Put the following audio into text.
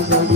Música